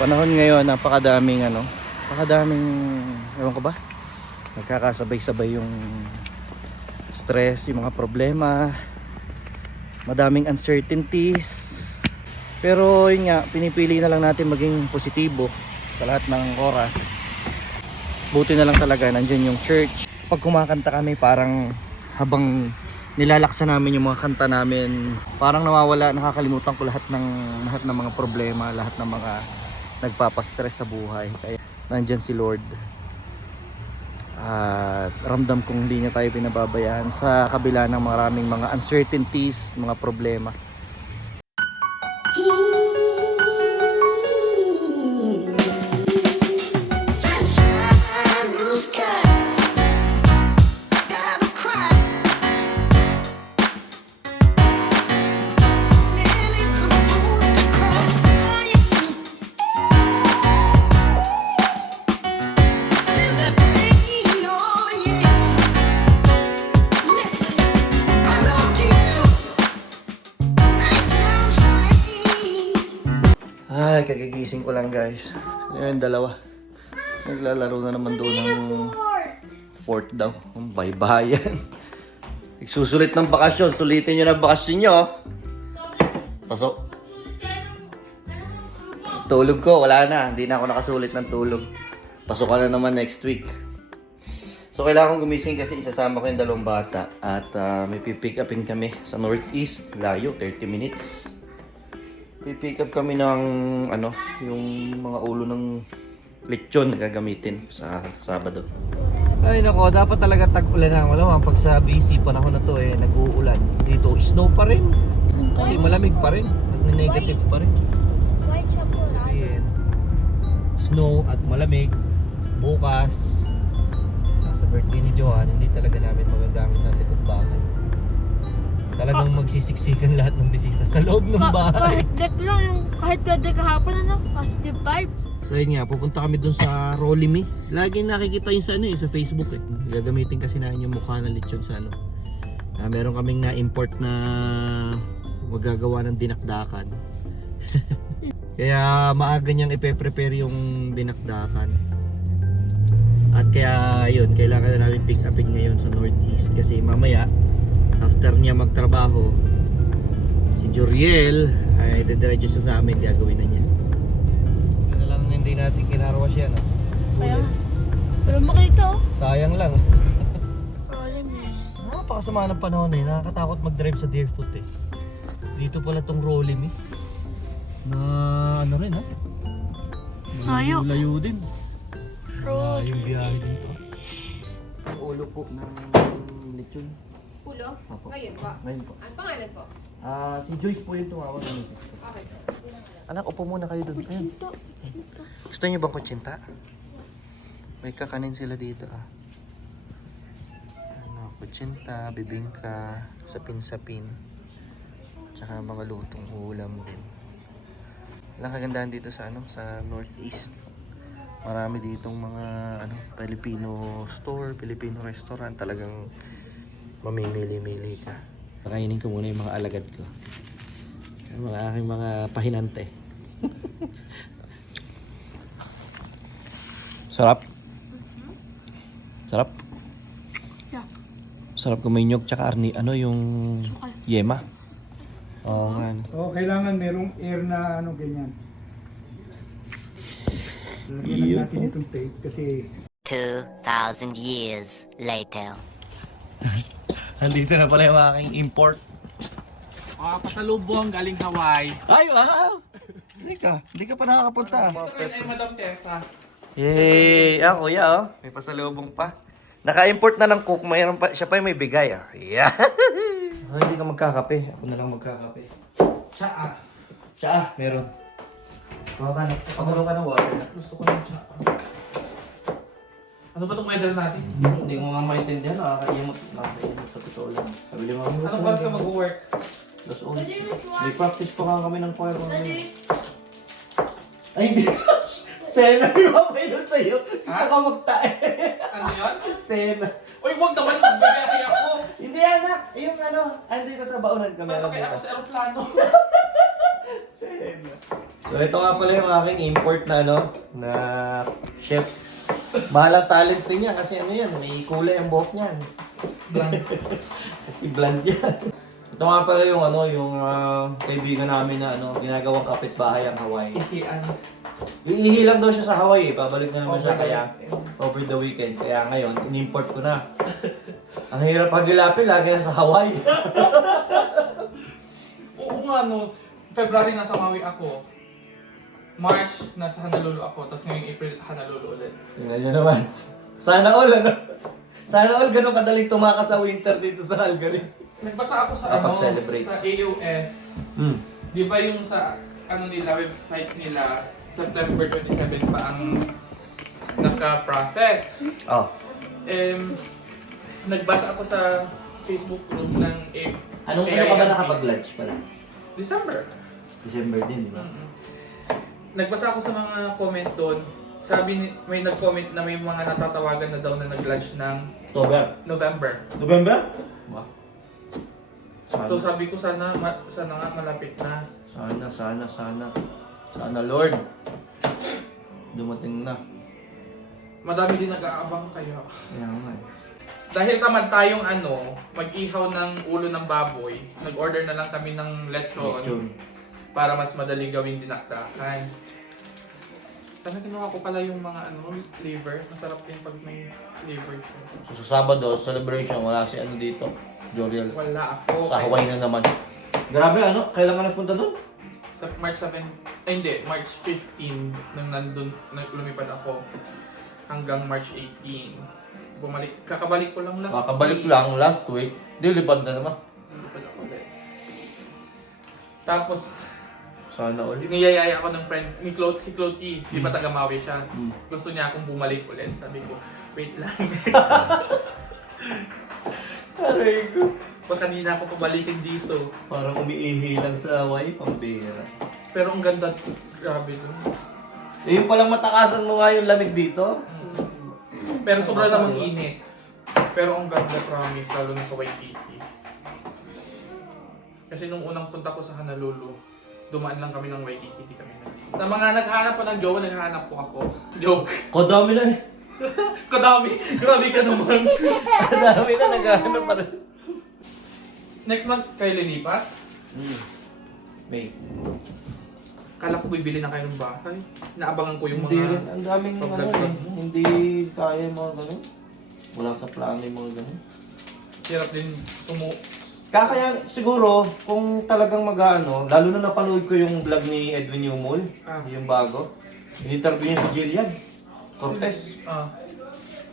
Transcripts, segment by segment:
Panahon ngayon, napakadaming ewan ko ba, nagkakasabay-sabay yung stress, yung mga problema, madaming uncertainties. Pero yun nga, pinipili na lang natin maging positibo sa lahat ng oras. Buti na lang talaga nandyan yung church. Pag kumakanta kami, parang habang nilalaksa namin yung mga kanta namin, parang nawawala, nakakalimutan ko lahat ng mga problema, lahat ng mga nagpapastress sa buhay. Kaya nandyan si Lord. At ramdam kong hindi niya tayo pinababayaan sa kabila ng maraming mga uncertainties, mga problema. Ay, kagigising ko lang guys. Ngayon dalawa. Naglalaro na naman doon ng fort daw. Baybayan. Nagsusulit ng bakasyon. Sulitin nyo na bakasyon nyo. Pasok. Tulog ko, wala na. Hindi na ako nakasulit ng tulog. Pasok ka na naman next week. So kailangan kong gumising kasi isasama ko yung dalawang bata. At may pipick upin kami sa Northeast. Layo, 30 minutes. Pipick up kami ng yung mga ulo ng lechon na gagamitin sa Sabado. Ay nako, dapat talaga tag-ulan na. Wala pag sa busy panahon na to nag-uulan. Dito snow pa rin. Kasi malamig pa rin. Nag-negative pa rin. Ayan. Snow at malamig. Bukas sa birthday ni Johan, hindi talaga namin magagamit ang likod bahay. Talagang magsisiksikan lahat ng bisita sa loob ng bahay. Kahit pwede kahapon positive vibe. So yun nga, pupunta kami dun sa Rolimi. Laging nakikita yun sa Facebook Gagamitin kasi namin yung mukha ng lechon sa meron kaming na-import na magagawa ng dinakdakan. Kaya maaga niyang ipe-prepare yung dinakdakan. At kaya yun, kailangan na namin pick upin ngayon sa Northeast. Kasi mamaya, after niya magtrabaho, si Joriel ay dediretso siya sa amin, gagawin na niya. Yun na lang hindi natin kinarwash yan. Pero makita Sayang lang. Alam mo. Napakasama ng panahon nakakatakot mag-drive sa Deerfoot Dito pala tong Rolimi. Na rin Layo. Layo din. Road. Yung biyahe dito. Ang ulo po ng lechon. Ulo? Opo. Ngayon po? Ngayon po. Ang pangalan po? Si Joyce po yung tumawag ng misis ko. Okay. Anak, upo muna kayo doon. Ayun. Gusto niyo bang kutsinta? May kakanin sila dito kutsinta, bibingka, sapin-sapin. Tsaka mga lutong ulam din. Walang kagandahan dito sa sa Northeast. Marami ditong mga Filipino store, Filipino restaurant. Talagang mamimili-mili ka. Pakainin ko muna yung mga alagad ko. Yung mga aking mga pahinante. Sarap? Sarap? Yeah. Sarap kung may nyog tsaka yung yema. Oo nga. Kailangan merong air na ganyan. Lagyan lang natin itong tape kasi 2,000 years later. Andito na pala yung aking import. Pasalubong galing Hawaii. Ay, wow! Hindi ka pa nakakapunta. Ito rin ay Madam Tessa. Yay! Kuya, may pasalubong pa. Naka-import na ng cook, mayroon pa, siya pa yung may bigay Yeah! Hindi ka magkakape. Ako na lang magkakape. Tsaa, meron. Pagkulo ka ng water. Gusto ko ng tsaa. Ano ba itong weather natin? Hindi ko nga maintindihan. Nakakaiyamot sa totoo lang. Sabili mo. Anong oras ka mag-work? May practice pa nga kami ng choir. Ay, hindi. Sena, yung mamay na sa'yo. Gusto ko magtae. Ano yun? Sena. Uy, huwag naman yung bigay ako. Hindi anak. Yung andito sa baunan kami. Sasakay ako sa aeroplano. Sena. So ito nga pala yung aking import na ano, na chef. Bahalang talent din niya kasi ano yan, may kulay ang buhok niyan. Kasi blonde yan. Ito nga pala yung ano, yung kaibigan namin na ano, ginagawang kapitbahay ang Hawaii. Ihian. Iihi lang daw siya sa Hawaii, babalik na naman siya Over the kaya weekend. over the weekend. Kaya ngayon, in-import ko na. Ang hirap pagilapin, lagi na sa Hawaii. Oo nga no. February nasa Maui ako. March nasa Honolulu ako. Tapos ngayong April Honolulu ulit. Tingnan niyo naman. Sana all, ano? Sana all ganun kadaling tumakas sa winter dito sa Calgary. Nagbasa ako sa ano, Celebrate. sa AOS. Di ba yung sa ano nila, website nila, September 27 pa ang naka-process. Oh. Nagbasa ako sa Facebook group ng Anong ano ka ba nakapag-lunch pala? December. December din, di ba? Nagbasa ako sa mga comment doon. May nag-comment na may mga natatawagan na daw na nag-lunch ng October. November. November? Wow. So sabi ko sana nga malapit na. Sana Lord. Dumating na. Madami din nag-aabang kaya. Kaya nga eh. Dahil tamad tayong mag-ihaw ng ulo ng baboy, nag-order na lang kami ng lechon para mas madali gawing dinakdakan. Sana kinuha ko pala yung mga liver. Masarap din pag may liver siya. So sa Sabado, celebration, wala si ano dito, Joriel. Wala ako. Sa Hawaii na naman. Grabe ano, kailan ka nagpunta doon? Sa March 7, hindi, March 15 nang lumipad ako hanggang March 18. Kakabalik ko lang last Makabalik week. lang last week, dilipad na naman. Lumipad ako ulit. Tapos, Sana all. niyayaya ako ng friend, si Clotty, di ba taga Maui siya? Mm. Gusto niya akong bumalik ulit. Sabi ko, wait lang. Aray ko. Baka di na ako pabalikin dito. Parang umiihi lang sa Hawaii, pambira. Pero ang ganda, grabe dun. Eh, yung palang matakasan mo nga yung lamig dito. Pero sobra namang init. Pero ang ganda, promise, lalo na sa Waikiki. Kasi nung unang punta ko sa Honolulu, dumaan lang kami ng Waikiki, di kami nandito. Sa mga naghahanap po ng jowa, naghahanap po ako. Joke. Kodami na eh. Kadami! Grabe ka naman. Kodami na, naghahanap pa rin. Next month, kayo lilipat? May. Kala ko bibili na kayo ng bahay. Naabangan ko yung Hindi mga... rin, ang daming ano pag-vlog eh. mo. Hindi kaya yung mga ganun. Wala sa plano yung mga ganun. Hirap din Kaya siguro, kung talagang mag-ano, lalo na napanood ko yung vlog ni Edwin Yumul, yung bago. In-interview niya si Jillian Cortez.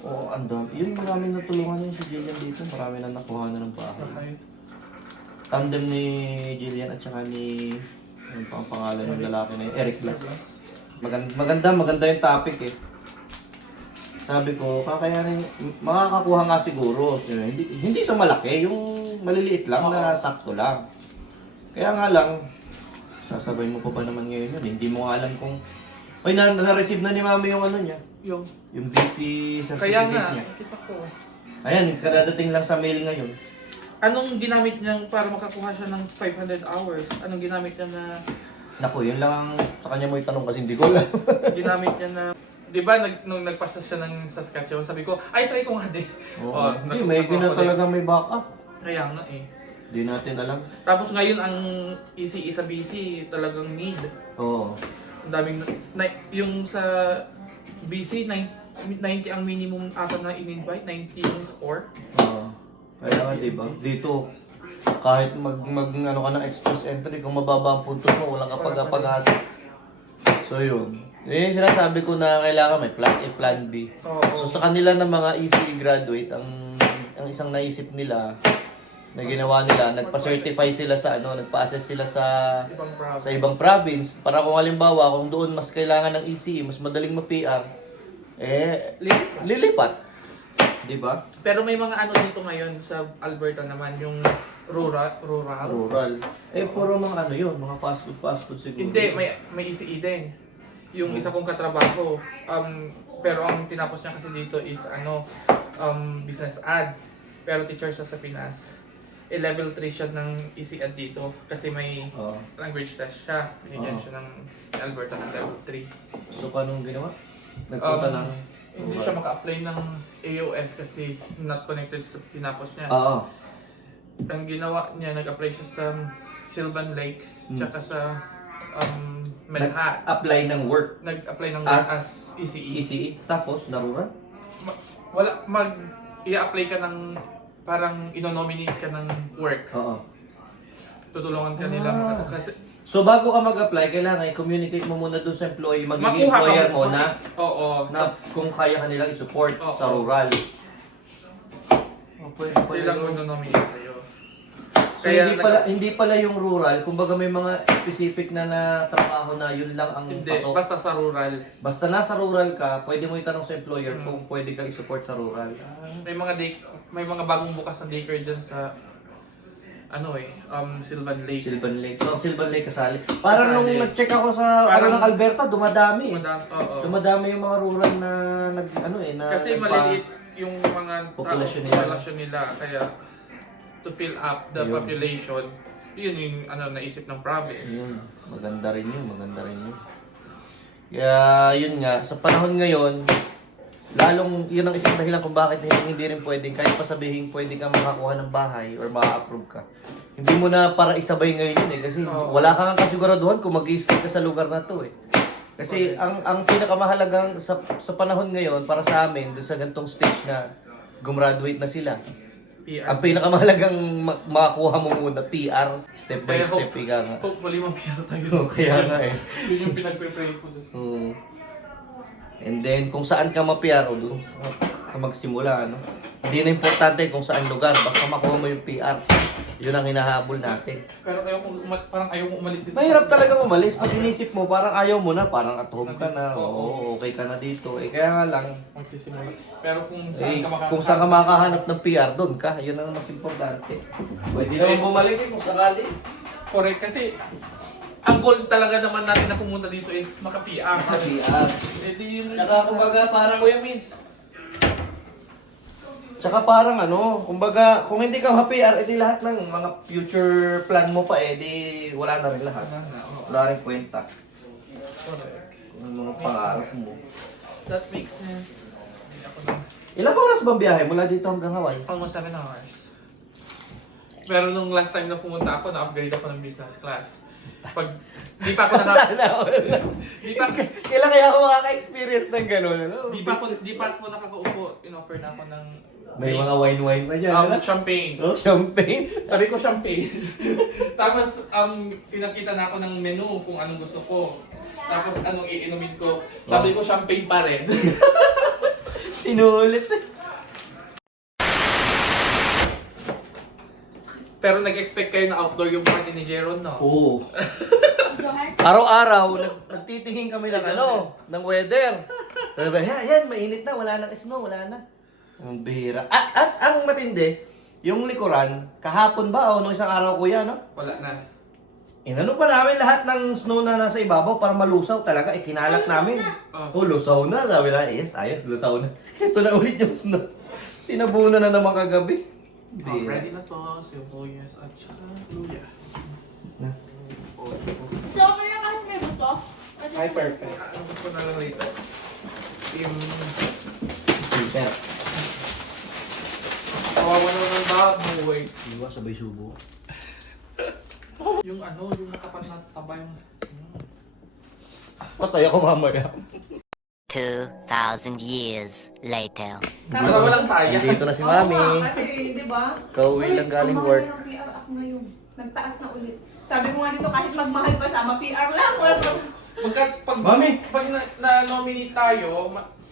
Oo, andun. Yun, marami natulungan niya si Jillian dito. Marami na nakuha na ng bahay. Tandem ni Jillian at saka ni... Ano pa ang pangalan ng lalaki na yun? Eric Blas. Maganda yung topic eh. Sabi ko, kakayanin, makakakuha nga siguro. Hindi sa malaki, yung maliliit lang na sakto lang. Kaya nga lang, sasabay mo pa naman ngayon yun. Hindi mo nga alam kung... Ay, na-receive na ni Mami yung ano niya. Yung DC Kaya certificate nga, niya. kita ko. Ayan, kadadating lang sa mail ngayon. Anong ginamit niya para makakuha siya ng 500 hours? Anong ginamit niya na... Naku, yun lang ang sa kanya mo itanong kasi hindi ko alam. Ginamit niya na... Di ba, nung nagpasa siya ng Saskatchewan, sabi ko, ay, try ko nga din. Oo. Hindi, may gina talaga may backup. Kaya nga eh. Hindi natin alam. Tapos ngayon, ang ECE sa BC talagang need. Oo. Ang daming... yung sa BC, 90 ang minimum ata na in-invite, 90 yung score. Oo. Kaya nga, diba? Dito, kahit ano ka ng express entry, kung mababa ang puntos mo, walang kapag-apag-asa. So yun. Yun yung sinasabi ko na kailangan may plan A, plan B. Oo. So sa kanila na mga ECE graduate, ang isang naisip nila, na ginawa nila, nagpa-certify sila sa nagpa-assess sila sa ibang province para kung halimbawa kung doon mas kailangan ng ECE, mas madaling ma-PR, lilipat. Di ba? Pero may mga dito ngayon sa Alberta naman, yung rural. Puro mga yun, mga fast food siguro. Hindi, may ECE din. Yung isa kong katrabaho, pero ang tinapos niya kasi dito is business ad. Pero teacher siya sa Pinas. level 3 siya ng ECED dito kasi may Oo. language test siya. Binigyan Oo. siya ng Alberta ng level 3. So, paano ginawa? Nagpunta lang. Hindi siya maka-apply ng AOS kasi not connected sa tinapos niya. Oo. Ang ginawa niya, nag-apply siya sa Sylvan Lake, tsaka sa Melhat. Nag-apply ng work Nag-apply ng As as ECE. ECE. Tapos, narural? I-apply ka ng, parang inonominate ka ng work. Oo. Tutulungan ka nila kasi So, bago ka mag-apply, kailangan i-communicate mo muna doon sa employee, magiging makuha employer ka mo na Oo. kung kaya ka nilang i-support Oo. sa rural. Silang mag-nominate sa'yo. So, hindi pala yung rural, kumbaga may mga specific na trabaho na yun lang ang Hindi, pasok. basta sa rural. Basta nasa rural ka, pwede mo itanong sa employer kung pwede kang i-support sa rural. May mga bagong bukas na daycare dyan sa Sylvan Lake. Sylvan Lake. So, Sylvan Lake kasali. Parang nung Kasali. nag-check ako sa Parang- ng Alberta, dumadami. Oo. Dumadami yung mga rural na na Kasi maliliit yung mga Populasyon populasyon nila. nila. Kaya to fill up the Ayun. population, yun yung naisip ng province. Yun, maganda rin yun. Kaya, yun nga, sa panahon ngayon, lalong, yun ang isang dahilan kung bakit hindi rin pwedeng, kahit pa sabihin pwede kang makakuha ng bahay or maka-approve ka. Hindi mo na para isabay ngayon yun kasi Oo. wala kang kasiguraduhan kung mag-i-stay ka sa lugar na to Kasi ang pinakamahalagang sa panahon ngayon para sa amin, doon sa ganitong stage na gumraduate na sila, PR. ang pinakamahalagang makakuha mo muna, PR, step by Kaya step, ika nga. Hopefully, ma-PR tayo. Kaya nga Yun yung pinag-pray ko. Mm. And then, kung saan ka ma-PR, o doon ka magsimula, ano? Hindi na importante kung saan lugar, basta makuha mo yung PR. Yun ang hinahabol natin. Pero parang ayaw mo umalis dito. Mahirap talaga umalis. Pag inisip mo, parang ayaw mo na, parang at home ka na, Oo. oo, okay ka na dito. Kaya nga lang, Magsisimula. Pero kung saan ka kung saan ka makahanap ng PR, doon ka. Yun ang mas importante. Pwede naman bumalik kung sakali. Correct. Kasi ang goal talaga naman natin na pumunta dito is maka-PR. PR. Eh di yun. Tsaka kumbaga parang Kuya Mitch. Tsaka parang kumbaga, kung hindi ka ma-PR, edi lahat ng mga future plan mo pa, edi wala na rin lahat. Wala rin kwenta. Correct. Kung ano mga pangarap mo. That makes sense. Ako na. Ilang oras bang biyahe mula dito hanggang Hawaii? Almost 7 hours. Pero nung last time na pumunta ako, na-upgrade ako ng business class. Pag di pa ako Sana all. di pa Kailan kaya ako makaka-experience ng gano'n, ano? di pa ako nakakaupo, in-offer na ako ng May mga wine-wine na dyan, ano? champagne. Oh, champagne? Sabi ko champagne. Tapos pinakita na ako ng menu kung anong gusto ko. Tapos anong iinumin ko. Sabi ko champagne pa rin. Sinulit. Pero nag-expect kayo na outdoor yung party ni Jeron, no? Oo. Araw-araw, nagtitingin kami ng ng weather. Sabi ba, yan, mainit na, wala nang snow, wala na. Ang bihira. At ang matindi, yung likuran, kahapon ba o nung isang araw kuya, no? Wala na. Inano pa namin lahat ng snow na nasa ibabaw para malusaw talaga. Ikinalat namin. Oh, lusaw na. Sabi na, yes, ayos, lusaw na. Ito na ulit yung snow. Tinabunan na naman kagabi. Ready na to, sibuyas at saka luya. Na. So, kaya kahit may buto? Ay, perfect. Ano gusto na lang rito? Yung Super. kawawa naman ng baboy. Iwa, sabay subo. Yung yung natapat na taba yung... Patay ako mamaya. 2,000 years later. Wala walang sayang. Dito na si Mami. Oo nga, kasi di ba? Kauwi lang galing work. Ang mahal ng PR ako ngayon. Nagtaas na ulit. Sabi ko nga dito, kahit magmahal pa siya, ma-PR lang. Pag na-nominate tayo,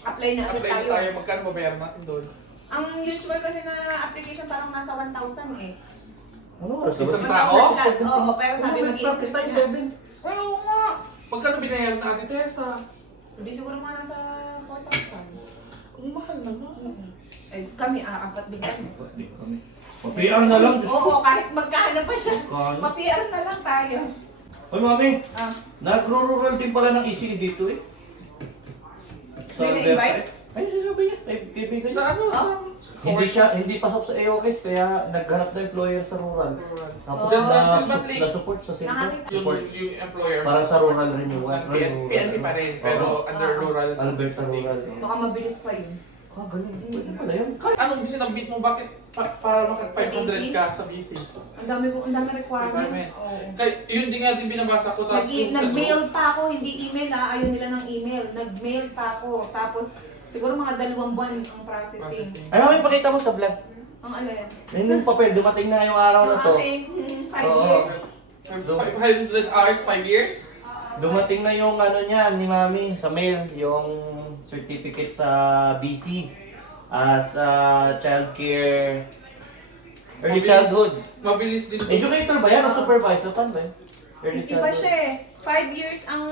Apply na ulit apply na tayo. tayo, magkano babayaran natin doon? Ang usual kasi na application parang nasa 1,000 eh. Ano oras na ba? Isang 1,000 tao? plus. Oo, pero sabi mag-increase na. Ay, oo nga. Magkano binayaran na Ate Tessa? Hindi siguro mga nasa 4,000. Ang mahal naman. Eh, kami, apat bigyan. PR na lang. Diyos ko. Oo, kahit magkano pa siya. Magkano? Ma-PR na lang tayo. Hoy, Mami. Ah, Nagro-rural din pala ng ECE dito eh. May na-invite? Ayun, sasabi niya. Kaibigan Sa niya. ano? Hindi pasok sa AOKs, kaya naghanap na employer sa rural. Tapos Diyan sa Silvan Lake. na-support sa Silvan. Support. Yung employer. Para sa rural renewal. PNP pa rin, pero under rural. Albert sa rural. Baka mabilis pa yun. Ah, ganun. Pwede pala yun. Anong sinabit mo? Bakit para maka 500 ka sa BC? Ang dami requirements. Requirements. Oo. Kaya yun din nga din binabasa ko. Tapos yung sa Nag-mail pa ako, hindi email ha. Ayaw nila ng email. Nag-mail pa ako. Tapos, siguro mga 2 buwan ang processing. processing. Ano may pakita mo sa vlog? Ang alin? Yun yung papel, dumating na yung araw na Ang to. aking 5 Oo. years. 500 hours, 5 years? Dumating na yung ano niya ni Mami sa mail, yung certificate sa BC as childcare, early Mabilis. childhood. Mabilis din. Educator ba yan o supervisor? Paano ba yan? Early Hindi ba siya eh. 5 years ang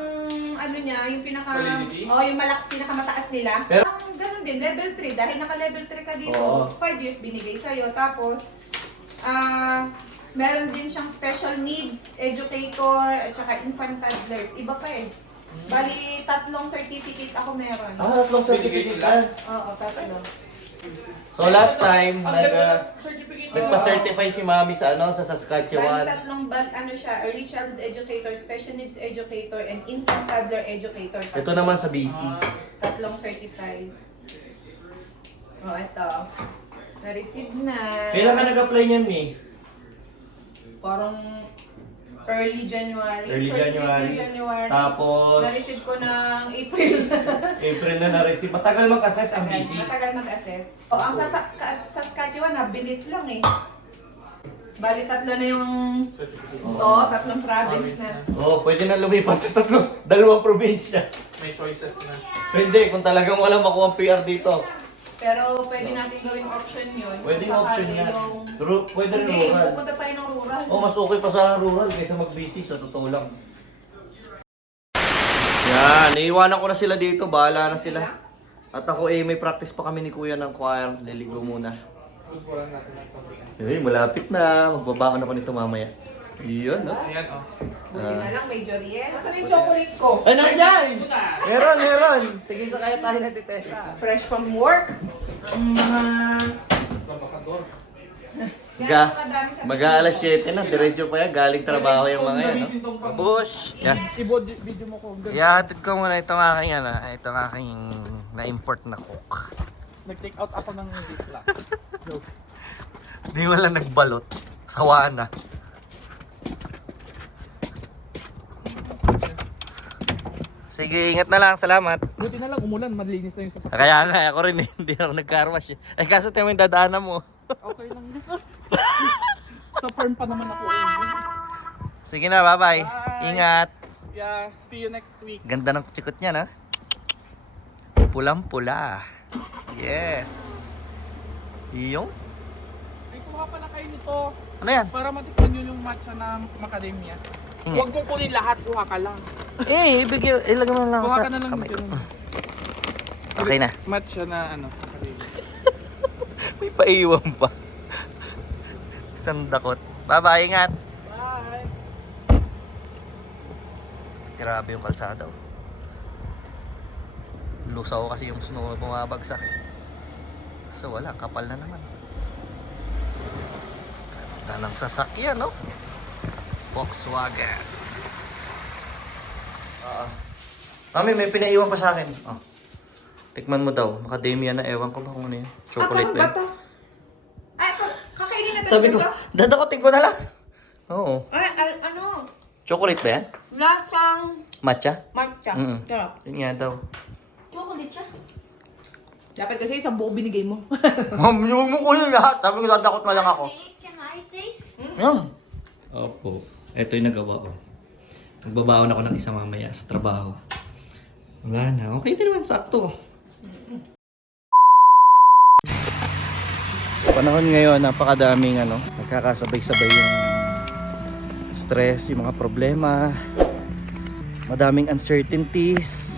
ano niya, yung Validity? yung pinakamataas nila. Pero- Ganun din, level 3. Dahil naka-level 3 ka dito, Oo. 5 years binigay sa'yo. Tapos, meron din siyang special needs educator at saka infant toddlers. Iba pa eh. Bali, 3 certificate ako meron. Ah, tatlong certificate yan. Oo, 3. So last time, Ang ganda ng certificate. nagpa-certify si Mami sa ano sa Bali, Saskatchewan. 3 ano siya, early childhood educator, special needs educator, and infant toddler educator. Ito naman sa BC. 3 certified. Oh, ito. Na-receive na. Kailan ka nag-apply niyan, Mi? Parang early January. Early First week January. ng January. Tapos, Na-receive ko ng April. April na na-receive. Matagal mag-assess ang BC. Matagal mag-assess. O, ang Saskatchewan, nabilis lang eh. Bali, 3 na yung... Oo, 3 province na. Oh, pwede na lumipat sa dalawang probinsya. May choices na. Pwede, kung talagang walang makuha PR dito. Pero pwede natin gawing option yun. Pwede Kung option sakali yan. yung- Pwede rin Hindi, rural. pupunta tayo ng rural. Oh, mas okay pa sa rural kaysa mag-BC, sa totoo lang. Yan, naiiwanan ko na sila dito, bahala na sila. At ako may practice pa kami ni Kuya ng choir, liligo muna. Tuturan natin ang topic. Eh, malapit na, magbabaon ako nito mamaya. Iyon, no? Ayan, oh. Buti na lang, may Joriel. Saan yung chocolate ko? Ano yan? Meron. Tigil sa kaya tayo na titesa. Fresh from work. Ang mga... Trabakador. Mag-aalas 7 na, diretso pa yan, galing trabaho yung mga yan, no? Bush! Yan. I-video mo ko. Ihatid ko muna itong aking, itong aking na-import na cook. Nag-take out ako ng disla. Di wala nagbalot. Sawa na. Sige, ingat na lang. Salamat. Buti na lang, umulan. Malinis na yung sasakyan. Kaya nga, ako rin eh. Hindi ako nag-carwash eh. Ay, kaso tayo yung dadaanan mo. Okay lang din. Sa farm pa naman ako. Sige na, bye-bye. Bye. Ingat. Yeah, see you next week. Ganda ng chikot niya, na. Pulang-pula. Yes. Iyong? Ay, kuha pala kayo nito. Ano yan? Para matikman nyo yung matcha ng macadamia. Hingi. Huwag mong kunin lahat, kuha ka lang. Ilagay mo lang Kuha sa ka na lang kamay. dito. Okay na. Matcha na ano, macadamia. May paiwan pa. Isang dakot. Bye-bye, ingat. Bye! Grabe yung kalsada. Oh. Lusaw kasi yung snow na bumabagsak. Kaso wala, kapal na naman. Ganda ng sasakyan, no? Volkswagen. Mami, may pinaiwan pa sa akin. Oh. Tikman mo daw. Macadamia na, ewan ko ba kung ano yun. Chocolate ba yun? bata. Ay, kakainin natin Sabi ko, ito. dadakotin ko na lang. Oo. Ay, ano? Chocolate ba yan? Lasang Matcha? matcha. Mm-mm. Sarap. Yun nga daw. Chocolate siya. Dapat kasi isang buo binigay mo. Ma'am, huwag mo kunin lahat. Sabi ko, dadakot na lang ako. Can I taste? Yan. Opo. Ito yung nagawa ko. Magbabaon ako ng isa mamaya sa trabaho. Wala na. Okay din naman, sakto. Sa panahon ngayon, napakadaming nagkakasabay-sabay yung stress, yung mga problema, madaming uncertainties.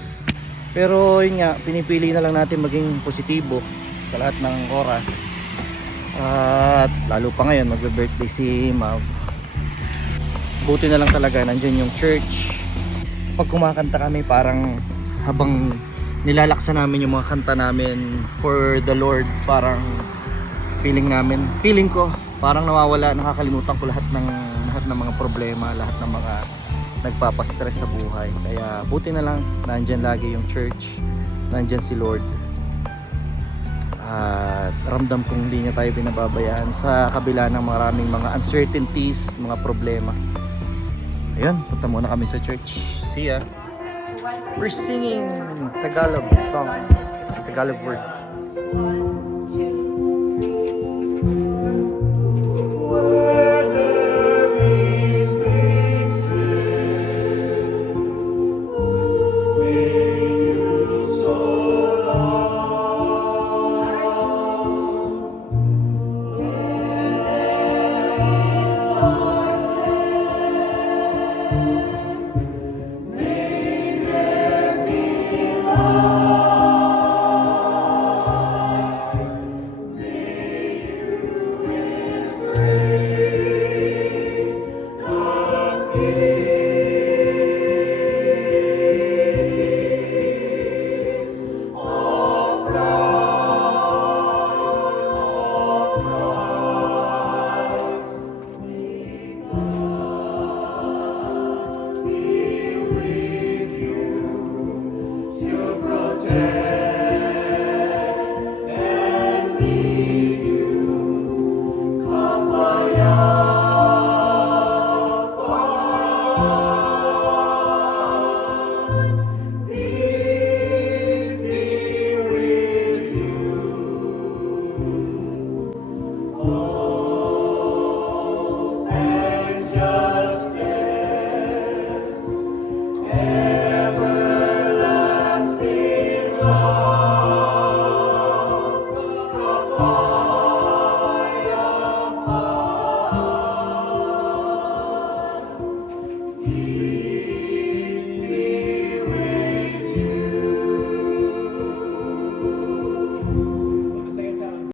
Pero yun nga, pinipili na lang natin maging positibo sa lahat ng oras. At lalo pa ngayon, magbe-birthday si Mav. Buti na lang talaga nandyan yung church. Pag kumakanta kami, parang habang nilalaksa namin yung mga kanta namin for the Lord. Parang feeling ko parang nawawala, nakakalimutan ko lahat ng mga problema, lahat ng mga nagpapastress sa buhay. Kaya buti na lang nandyan lagi yung church, nandyan si Lord, at ramdam kong hindi niya tayo binababayaan sa kabila ng maraming mga uncertainties, mga problema. Ayun, punta muna kami sa church. See ya. We're singing Tagalog song, Tagalog word.